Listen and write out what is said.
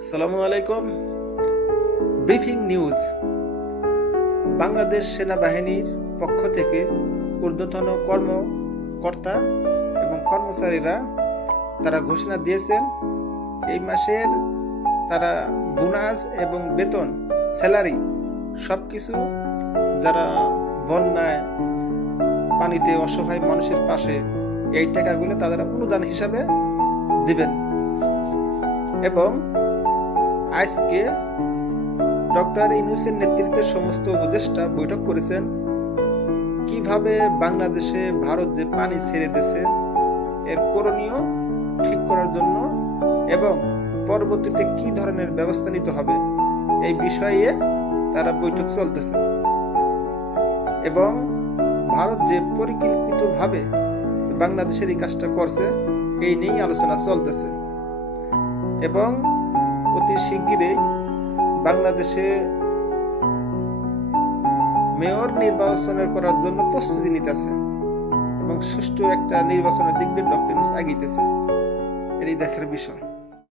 আসসালামু আলাইকুম। Briefing news. Bangladesh সেনাবাহিনীর পক্ষ থেকে ঊর্ধ্বতন কর্মকর্তা এবং কর্মচারীরা তারা ঘোষণা দিয়েছেন এই মাসের তারা বোনাস এবং বেতন, স্যালারি সবকিছু যারা বন্যায় পানিতে অসহায় মানুষের পাশে এই টাকাগুলো তারা অনুদান হিসাবে দিবেন। এবং আজকে ডক্টর ইউনূসের নেতৃত্বে সমস্ত উপদেষ্টা বৈঠক করেছেন কিভাবে বাংলাদেশে ভারত যে পানি ছেড়ে দিয়েছে এর করণীয় ঠিক করার জন্য এবং পরবর্তীতে কি ধরনের ব্যবস্থা নিতে হবে এই বিষয়ে তারা বৈঠক চলতেছে। এবং ভারত যে পরিকল্পিতভাবে বাংলাদেশের এই কাজটা করছে এই নিয়েই আলোচনা চলতেছে। এবং অতি শিগগিরই বাংলাদেশে মেয়র নির্বাচনের করার জন্য প্রস্তুতি নিতেছে এবং সুষ্ঠু একটা নির্বাচনের দিক দিয়ে ডক্টর ইউনূস এগিয়েছে। এটাই দেখার বিষয়।